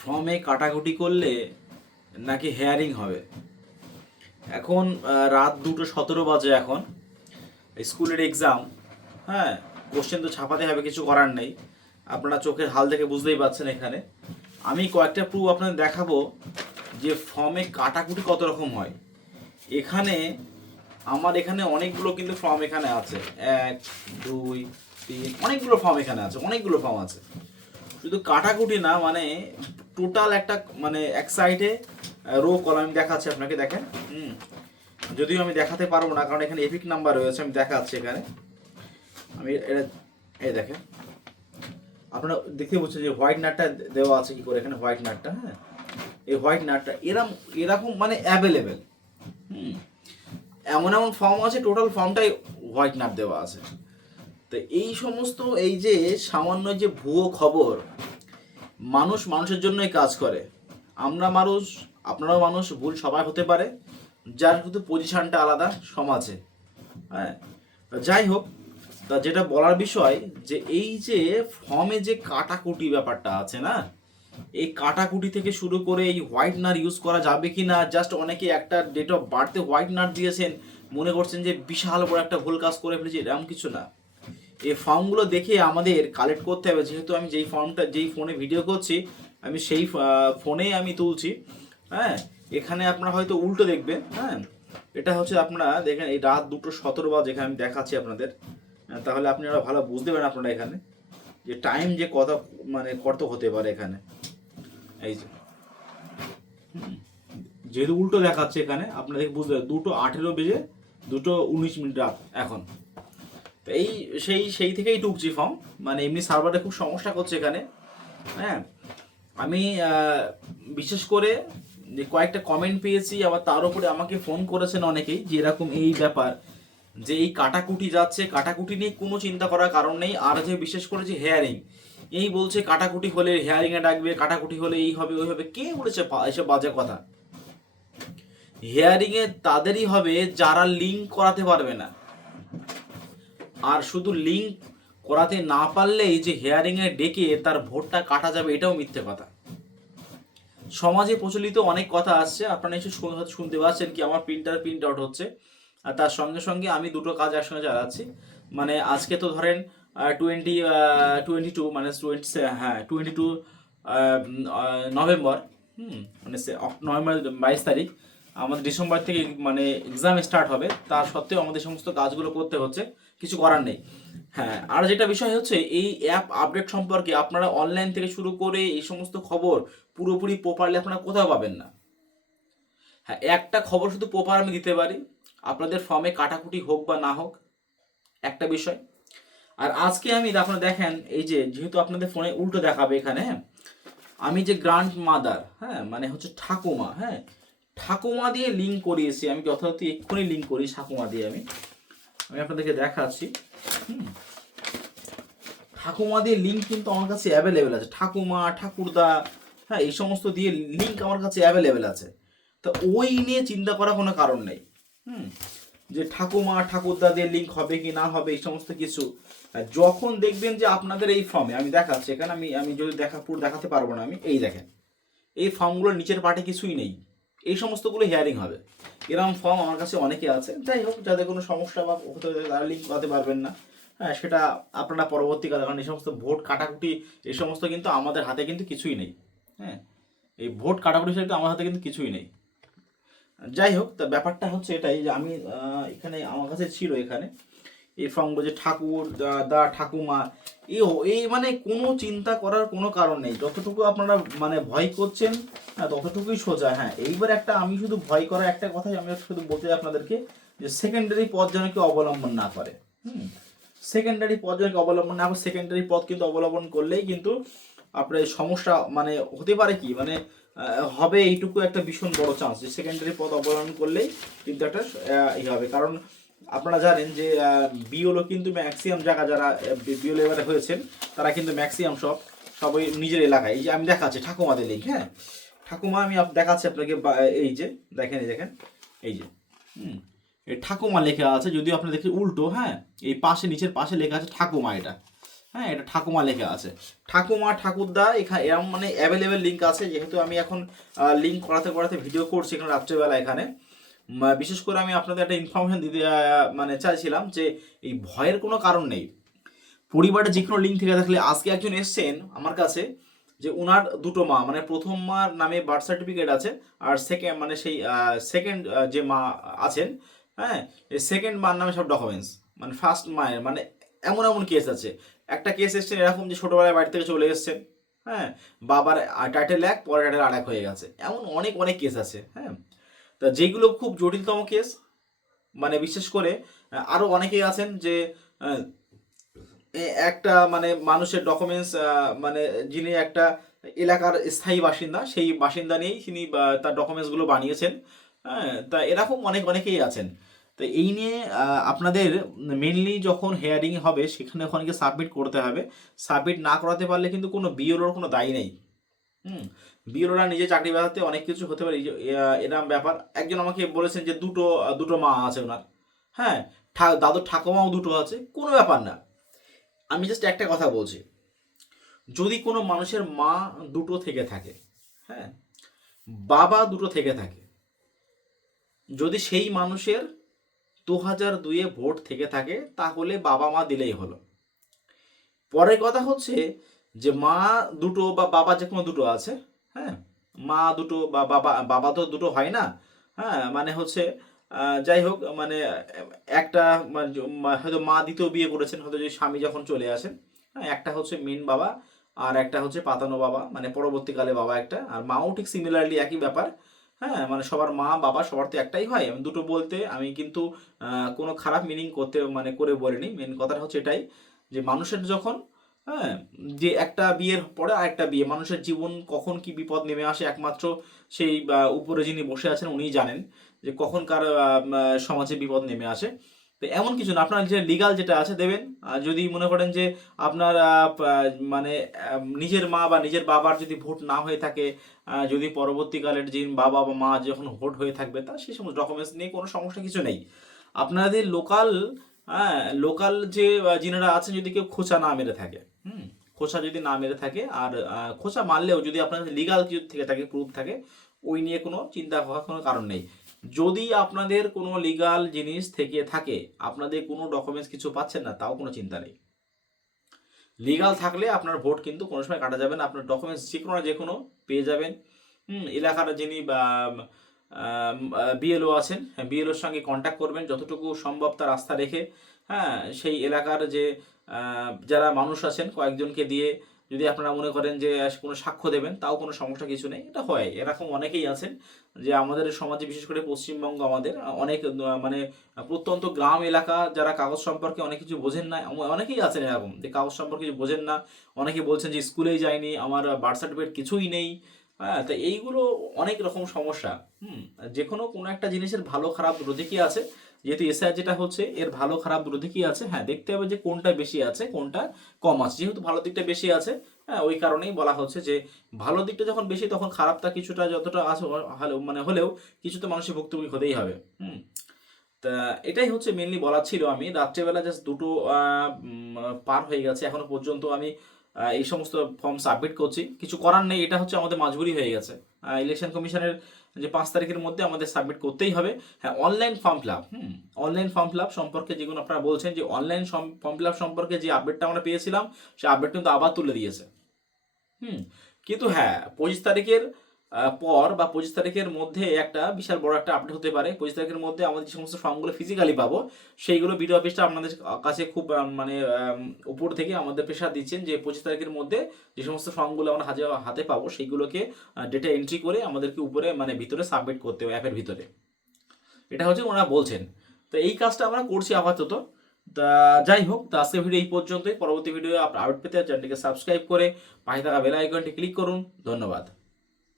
ফর্মে কাটাকুটি করলে নাকি হেয়ারিং হবে। এখন রাত দুটো সতেরো বাজে এখন। স্কুলের এক্সাম হ্যাঁ কোশ্চেন তো ছাপাতে হবে, কিছু করার নেই। আপনারা চোখের হাল দেখে বুঝতেই পারছেন এখানে। আমি কয়েকটা প্রুফ আপনাদের দেখাবো যে ফর্মে কাটাকুটি কত রকম হয়। এখানে, আমার এখানে অনেকগুলো কিন্তু ফর্ম এখানে আছে। এক, দুই, তিন, অনেকগুলো ফর্ম এখানে আছে, অনেকগুলো ফর্ম আছে। শুধু কাটাকুটি না মানে টোটাল একটা মানে এক সাইডে রো কলাম আমি দেখাচ্ছি আপনাকে, দেখেন। হুম। যদিও আমি দেখাতে পারব না, কারণ এখানে এপিক নাম্বার রয়েছে, আমি দেখাচ্ছি এখানে। আমি এটা, এই দেখেন। আপনারা দেখতে পাচ্ছেন যে হোয়াইট নাটটা দেওয়া আছে কি করে এখানে হোয়াইট নাটটা হ্যাঁ? এই হোয়াইট নাটটা এরকম এরকম মানে অ্যাভেলেবেল হুম। এমন এমন ফর্ম আছে টোটাল ফর্মটাই হোয়াইট নাট দেওয়া আছে। তো এই সমস্ত এই যে সামান্য যে ভুয়ো খবর, মানুষ মানুষের জন্যই কাজ করে। আমরা মানুষ, আপনারাও মানুষ, ভুল সবাই হতে পারে। যার শুধু পজিশানটা আলাদা, সমাজে। হ্যাঁ? যাই হোক, তা যেটা বলার বিষয় যে এই যে ফর্মে যে কাটাকুটি ব্যাপারটা আছে না, এই কাটাকুটি থেকে শুরু করে এই হোয়াইট নাট ইউজ করা যাবে কি না, জাস্ট অনেকে একটা ডেট অফ বার্থে হোয়াইট নাট দিয়েছেন, মনে করছেন যে বিশাল বড় একটা ভুল কাজ করে ফেলেছি এরকম কিছু না। এই ফর্মগুলো দেখে আমাদের কালেক্ট করতে হবে। যেহেতু আমি যেই ফর্মটা, যেই ফোনে ভিডিও করছি, আমি সেই ফোনেই আমি তুলছি। হ্যাঁ? এখানে আপনারা হয়তো উল্টো দেখবেন হ্যাঁ? এটা হচ্ছে আপনারা দেখেন, এই রাত দুটো সতেরো বাজে এখানে আমি দেখাচ্ছি আপনাদের। তাহলে আপনারা ভালো বুঝতে পারেন আপনারা এখানে যে টাইম যে কত মানে কত হতে পারে এখানে। এই যে। যেহেতু উল্টো দেখাচ্ছে এখানে আপনাদের বুঝতে দুটো আঠেরো বেজে দুটো উনিশ মিনিট রাত এখন। তো এই সেই সেই থেকেই টুকছি ফর্ম মানে এমনি সার্ভারে খুব সমস্যা করছে এখানে। হ্যাঁ? আমি বিশেষ করে যে কয়েকটা কমেন্ট পেয়েছি, আবার তার উপরে আমাকে ফোন করেছেন অনেকেই, যে এরকম এই ব্যাপার, যে এই কাটাকুটি যাচ্ছে। কাটাকুটি নিয়ে কোনো চিন্তা করার কারণ নেই। আর যে বিশেষ করে যে হেয়ারিং এই বলছে কাটাকুটি হলে হেয়ারিং এ ডাকবে, কাটাকুটি হলে এই হবে, ওই হবে। কে বলেছে এসব বাজে কথা? হেয়ারিং এ তাদেরই হবে যারা লিঙ্ক করাতে পারবে না। আর শুধু লিঙ্ক করাতে না পারলেই যে হেয়ারিং এ ডেকে তার ভোটটা কাটা যাবে, এটাও মিথ্যে কথা। সমাজে প্রচলিত অনেক কথা আসছে, আপনারা এসে শুনতে পাচ্ছেন কি, আমার প্রিন্টার প্রিন্ট আউট হচ্ছে। আর তার সঙ্গে সঙ্গে আমি দুটো কাজ একসঙ্গে চালাচ্ছি। মানে আজকে তো ধরেন টোয়েন্টি টোয়েন্টি টু মানে টোয়েন্টি হ্যাঁ টোয়েন্টি টু নভেম্বর, হুম মানে নভেম্বর বাইশ তারিখ, আমাদের ডিসেম্বর থেকে মানে এক্সাম স্টার্ট হবে। তার সত্ত্বেও আমাদের সমস্ত কাজগুলো করতে হচ্ছে। কিছু করার নেই। হ্যাঁ আর যেটা বিষয় হচ্ছে, এই অ্যাপ আপডেট সম্পর্কে আপনারা অনলাইন থেকে শুরু করে এই সমস্ত খবর পুরোপুরি প্রপারলি আপনারা কোথাও পাবেন না। হ্যাঁ একটা খবর শুধু প্রপার আমি দিতে পারি, আপনাদের ফর্মে কাটাকুটি হোক বা না হোক, একটা বিষয়। আর আজকে আমি আপনারা দেখেন, এই যে যেহেতু আপনাদের ফোনে উল্টো দেখাবে এখানে হ্যাঁ আমি যে গ্র্যান্ড মাদার হ্যাঁ মানে হচ্ছে ঠাকুমা হ্যাঁ ঠাকুমা দিয়ে লিঙ্ক করিয়েছি, আমি যথাযথ এক্ষুনি লিঙ্ক করি ঠাকুমা দিয়ে আমি। আমি আপনাদেরকে দেখাচ্ছি। হুম। ঠাকুমা দিয়ে লিঙ্ক কিন্তু আমার কাছে অ্যাভেলেবেল আছে। ঠাকুমা, ঠাকুরদা হ্যাঁ এই সমস্ত দিয়ে লিঙ্ক আমার কাছে অ্যাভেলেবেল আছে। তো ওই নিয়ে চিন্তা করার কোনো কারণ নেই। হুম। যে ঠাকুমা, ঠাকুরদা দিয়ে লিঙ্ক হবে কি না হবে, এই সমস্ত কিছু। যখন দেখবেন যে আপনাদের এই ফর্মে আমি দেখাচ্ছি, এখানে আমি আমি যদি দেখা, পুরো দেখাতে পারব না আমি, এই দেখেন। এই ফর্মগুলোর নিচের পার্টে কিছুই নেই। এই সমস্তগুলো হিয়ারিং হবে। এরকম ফর্ম আমার কাছে অনেকে আছে। যাই হোক, যাদের কোনো সমস্যা বা হতে তারা লিঙ্ক করাতে পারবেন না। হ্যাঁ সেটা আপনারা পরবর্তীকালে, কারণ এই সমস্ত ভোট কাটাকুটি, এই সমস্ত কিন্তু আমাদের হাতে কিন্তু কিছুই নেই। হ্যাঁ এই ভোট কাটাকুটি সেটা আমার হাতে কিন্তু কিছুই নেই। যাই হোক, তা ব্যাপারটা হচ্ছে এটাই যে আমি এখানে আমার কাছে ছিল এখানে। এই ফর্মগুলো যে ঠাকুর দা ঠাকুমা এই মানে কোনো চিন্তা করার কোনো কারণ নেই। যতটুকু আপনারা মানে ভয় করছেন হ্যাঁ ততটুকুই সোজা। হ্যাঁ এইবার একটা আমি শুধু ভয় করার একটা কথাই আমি শুধু বলতে চাই আপনাদেরকে যে সেকেন্ডারি পথ যেন কেউ অবলম্বন না করে। হুম সেকেন্ডারি পথ যেন অবলম্বন না করে সেকেন্ডারি পথ কিন্তু অবলম্বন করলেই কিন্তু আপনার সমস্যা মানে হতে পারে কি? মানে হবে এইটুকু একটা ভীষণ বড় চান্স যে সেকেন্ডারি পথ অবলম্বন করলেই কিন্তু একটা ই হবে। কারণ আপনারা জানেন যে বিওলো কিন্তু ম্যাক্সিমাম জায়গা যারা বিওলো এবারে হয়েছেন, তারা কিন্তু ম্যাক্সিমাম সব, সবাই নিজের এলাকায়। এই যে আমি দেখাচ্ছি ঠাকুমাদের লিঙ্ক হ্যাঁ? ঠাকুমা, আমি দেখাচ্ছি আপনাকে এই যে, দেখেন, এই দেখেন, এই যে, হুম, এই ঠাকুমা লেখা আছে, যদিও আপনি দেখি উল্টো হ্যাঁ? এই পাশে, নিচের পাশে লেখা আছে ঠাকুমা এটা হ্যাঁ? এটা ঠাকুমা লেখা আছে। ঠাকুমা, ঠাকুরদা এখানে এরকম মানে অ্যাভেলেবেল লিঙ্ক আছে, যেহেতু আমি এখন লিঙ্ক করাতে করাতে ভিডিও করছি এখানে রাত্রেবেলা এখানে। বিশেষ করে আমি আপনাদের একটা ইনফরমেশন দিতে মানে চাইছিলাম যে এই ভয়ের কোনো কারণ নেই। পরিবারে যে কোনো লিঙ্ক থেকে থাকলে আজকে একজন এসছেন আমার কাছে, যে ওনার দুটো মা মানে প্রথম মার নামে বার্থ সার্টিফিকেট আছে আর সেকেন্ড মানে সেই সেকেন্ড যে মা আছেন হ্যাঁ সেকেন্ড মার নামে সব ডকুমেন্টস মানে ফার্স্ট মায়ের মানে এমন এমন কেস আছে। একটা কেস এসছেন এরকম যে ছোটোবেলায় বাড়ি থেকে চলে এসছেন হ্যাঁ বাবার টাইটেল এক পরে টাইটেল আর এক হয়ে গেছে, এমন অনেক অনেক কেস আছে হ্যাঁ। তা যেগুলো খুব জটিলতম কেস মানে বিশেষ করে আহ, আরও অনেকেই আছেন যে একটা মানে মানুষের ডকুমেন্টস মানে যিনি একটা এলাকার স্থায়ী বাসিন্দা সেই বাসিন্দা নিয়েই তিনি তার ডকুমেন্টসগুলো বানিয়েছেন। হ্যাঁ তা এরকম অনেক অনেকেই আছেন। তো এই নিয়ে আপনাদের মেনলি যখন হেয়ারিং হবে সেখানে ওখানে সাবমিট করতে হবে। সাবমিট না করাতে পারলে কিন্তু কোনো বিওলোর কোনো দায়ী নেই। হুম। নিজে চাকরি বাজাতে অনেক কিছু হতে পারে এরম ব্যাপার। একজন আমাকে বলেছেন যে দুটো দুটো মা আছে ওনার। হ্যাঁ দাদুর ঠাকুমাও দুটো আছে, কোনো ব্যাপার না। আমি জাস্ট একটা কথা বলছি। যদি কোনো মানুষের মা দুটো থেকে থাকে হ্যাঁ বাবা দুটো থেকে থাকে, যদি সেই মানুষের দু হাজার দুইয়ে ভোট থেকে থাকে, তাহলে বাবা মা দিলেই হলো। পরের কথা হচ্ছে যে মা দুটো বা বাবা যে কোনো দুটো আছে হ্যাঁ? মা দুটো বা বাবা বাবা তো দুটো হয় না হ্যাঁ? মানে হচ্ছে যাই হোক মানে একটা মানে হয়তো মা দ্বিতীয় বিয়ে করেছেন, হয়তো যে স্বামী যখন চলে আসেন হ্যাঁ? একটা হচ্ছে মেন বাবা আর একটা হচ্ছে পাতানো বাবা মানে পরবর্তীকালে বাবা একটা। আর মাও ঠিক সিমিলারলি একই ব্যাপার হ্যাঁ? মানে সবার মা, বাবা সবার তো একটাই হয়। আমি দুটো বলতে, আমি কিন্তু কোনো খারাপ মিনিং করতে মানে করে বলিনি। মেন কথাটা হচ্ছে এটাই যে মানুষের যখন হ্যাঁ যে একটা বিয়ের পরে আর একটা বিয়ে। মানুষের জীবন কখন কি বিপদ নেমে আসে একমাত্র সেই উপরে যিনি বসে আছেন উনিই জানেন যে কখন কার সমাজে বিপদ নেমে আসে। তো এমন কিছু না, আপনার যে লিগাল যেটা আছে দেবেন যদি মনে করেন যে আপনার মানে নিজের মা বা নিজের বাবার যদি ভোট না হয়ে থাকে যদি পরবর্তীকালের যে বাবা বা মা যখন ভোট হয়ে থাকবে, তা সেই সমস্ত ডকুমেন্টস নিয়ে কোনো সমস্যা কিছু নেই। আপনাদের লোকাল হ্যাঁ লোকাল যে যিনারা আছেন যদি কেউ খোঁচা না মেরে থাকে হুম। খোঁচা যদি না মেরে থাকে, আর খোসা মারলেও যদি আপনার লিগাল কিছু থেকে থাকে প্রুফ থাকে, ওই নিয়ে কোনো চিন্তা করার কোনো কারণ নেই। যদি আপনাদের কোনো লিগাল জিনিস থেকে থাকে, আপনাদের কোনো ডকুমেন্টস কিছু পাচ্ছেন না, তাও কোনো চিন্তা নেই। লিগাল থাকলে আপনার ভোট কিন্তু কোনো সময় কাটা যাবে না, আপনার ডকুমেন্টস যে কোনো যে কোনো পেয়ে যাবেন। হুম, এলাকার যিনি বিএলও আছেন হ্যাঁ বিএলওর সঙ্গে কন্ট্যাক্ট করবেন, যতটুকু সম্ভব তার আস্থা রেখে হ্যাঁ সেই এলাকার যে যারা মানুষ আছেন, কয়েকজনকে দিয়ে যদি আপনারা মনে করেন যে কোনো সাক্ষ্য দেবেন, তাও কোনো সমস্যা কিছু নেই। এটা হয়। এরকম অনেকেই আছেন যে আমাদের সমাজে, বিশেষ করে পশ্চিমবঙ্গ আমাদের, অনেক মানে প্রত্যন্ত গ্রাম এলাকা যারা কাগজ সম্পর্কে অনেক কিছু বোঝেন না অনেকেই আছেন এরকম যে কাগজ সম্পর্কে কিছু বোঝেন না। অনেকে বলছেন যে স্কুলেই যায়নি, আমার বার্থ সার্টিফিকেট কিছুই নেই। হ্যাঁ তো এইগুলো অনেক রকম সমস্যা। হুম যে কোনো কোনো একটা জিনিসের ভালো খারাপ দুটো দিকই আছে? যেহেতু এসআই যেটা হচ্ছে, এর ভালো খারাপ দুটো দিকই আছে? হ্যাঁ দেখতে হবে যে কোনটা বেশি আছে, কোনটা কম আছে। যেহেতু ভালো দিকটা বেশি আছে হ্যাঁ ওই কারণেই বলা হচ্ছে যে ভালো দিকটা যখন বেশি, তখন খারাপটা কিছুটা যতটা আছে, হলেও মানে হলেও কিছু তো মানুষের ভুক্তভোগী হতেই হবে। হুম। তা এটাই হচ্ছে মেনলি বলার ছিল আমি। রাত্রেবেলা জাস্ট দুটো পার হয়ে গেছে। এখনও পর্যন্ত আমি এই সমস্ত ফর্ম সাবমিট করছি। কিছু করার নেই, এটা হচ্ছে আমাদের মাজবুরি হয়ে গেছে। ইলেকশন কমিশনের যে পাঁচ তারিখের মধ্যে আমাদের সাবমিট করতেই হবে। হ্যাঁ অনলাইন ফর্ম ফিল আপ হুম অনলাইন ফর্ম ফিল আপ সম্পর্কে যেগুলো আপনারা বলছেন যে অনলাইন ফর্ম ফিল আপ সম্পর্কে যে আপডেটটা আমরা পেয়েছিলাম সেই আপডেট কিন্তু আবার তুলে দিয়েছে। হুম, কিন্তু হ্যাঁ পঁচিশ তারিখের পর বা পঁচিশ তারিখের মধ্যে একটা বিশাল বড় একটা আপডেট হতে পারে। পঁচিশ তারিখের মধ্যে আমাদের যে সমস্ত ফর্মগুলো ফিজিক্যালি পাবো, সেইগুলো ভিডিও অফিসটা আপনাদের কাছে খুব মানে উপর থেকে আমাদের প্রেশার দিচ্ছেন যে পঁচিশ তারিখের মধ্যে যে সমস্ত ফর্মগুলো আমরা হাতে হাতে পাবো, সেইগুলোকে ডেটা এন্ট্রি করে আমাদেরকে উপরে মানে ভিতরে সাবমিট করতে হবে অ্যাপের ভিতরে। এটা হচ্ছে ওনারা বলছেন। তো এই কাজটা আমরা করছি আপাতত। তা যাই হোক, তো আজকের ভিডিও এই পর্যন্তই। পরবর্তী ভিডিও আপডেট পেতে চ্যানেলটিকে সাবস্ক্রাইব করে পাশে থাকা বেল আইকনটি ক্লিক করুন। ধন্যবাদ।